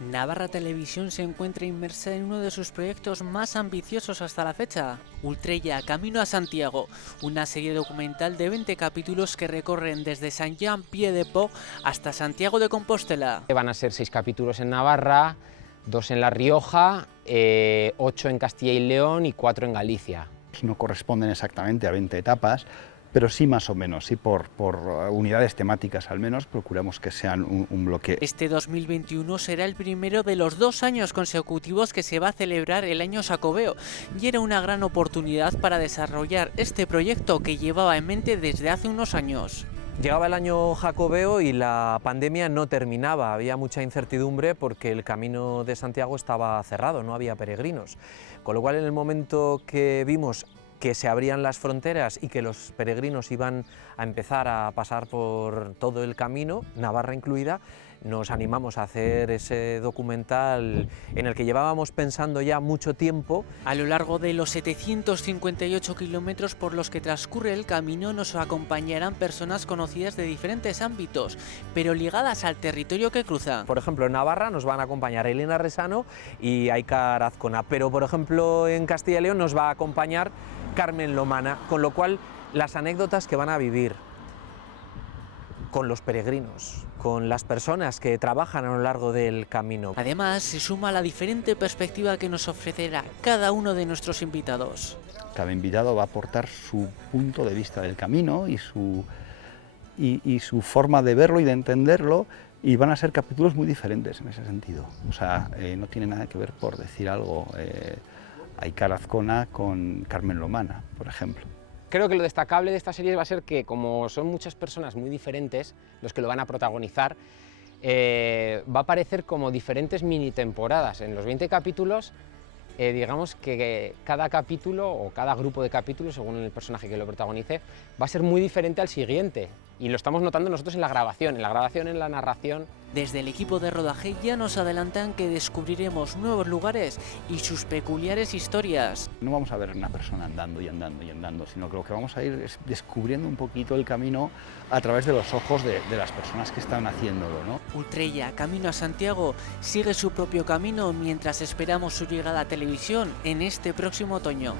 Navarra Televisión se encuentra inmersa en uno de sus proyectos más ambiciosos hasta la fecha, Ultrella, Camino a Santiago, una serie documental de 20 capítulos que recorren desde Saint-Jean-Pied-de-Port hasta Santiago de Compostela. Van a ser 6 capítulos en Navarra, 2 en La Rioja, 8 en Castilla y León y 4 en Galicia. No corresponden exactamente a 20 etapas, pero sí más o menos, sí por unidades temáticas al menos, procuramos que sean un bloque. Este 2021 será el primero de los 2 años consecutivos que se va a celebrar el año Xacobeo, y era una gran oportunidad para desarrollar este proyecto que llevaba en mente desde hace unos años. Llegaba el año Jacobeo y la pandemia no terminaba, había mucha incertidumbre porque el Camino de Santiago estaba cerrado, no había peregrinos, con lo cual en el momento que vimos que se abrían las fronteras y que los peregrinos iban a empezar a pasar por todo el camino, Navarra incluida, nos animamos a hacer ese documental en el que llevábamos pensando ya mucho tiempo. A lo largo de los 758 kilómetros por los que transcurre el camino nos acompañarán personas conocidas de diferentes ámbitos, pero ligadas al territorio que cruzan. Por ejemplo, en Navarra nos van a acompañar Elena Resano y Aikar Azcona, pero por ejemplo en Castilla y León nos va a acompañar Carmen Lomana, con lo cual las anécdotas que van a vivir con los peregrinos, con las personas que trabajan a lo largo del camino. Además, se suma la diferente perspectiva que nos ofrecerá cada uno de nuestros invitados. Cada invitado va a aportar su punto de vista del camino y su forma de verlo y de entenderlo, y van a ser capítulos muy diferentes en ese sentido. O sea, no tiene nada que ver, por decir algo, Aikar Azcona con Carmen Lomana, por ejemplo. Creo que lo destacable de esta serie va a ser que, como son muchas personas muy diferentes los que lo van a protagonizar, va a parecer como diferentes mini temporadas. En los 20 capítulos, digamos que cada capítulo o cada grupo de capítulos, según el personaje que lo protagonice, va a ser muy diferente al siguiente. Y lo estamos notando nosotros en la grabación, en la narración. Desde el equipo de rodaje ya nos adelantan que descubriremos nuevos lugares y sus peculiares historias. No vamos a ver a una persona andando y andando y andando, sino que lo que vamos a ir es descubriendo un poquito el camino a través de los ojos de las personas que están haciéndolo, ¿no? Ultrella, Camino a Santiago, sigue su propio camino mientras esperamos su llegada a televisión en este próximo otoño.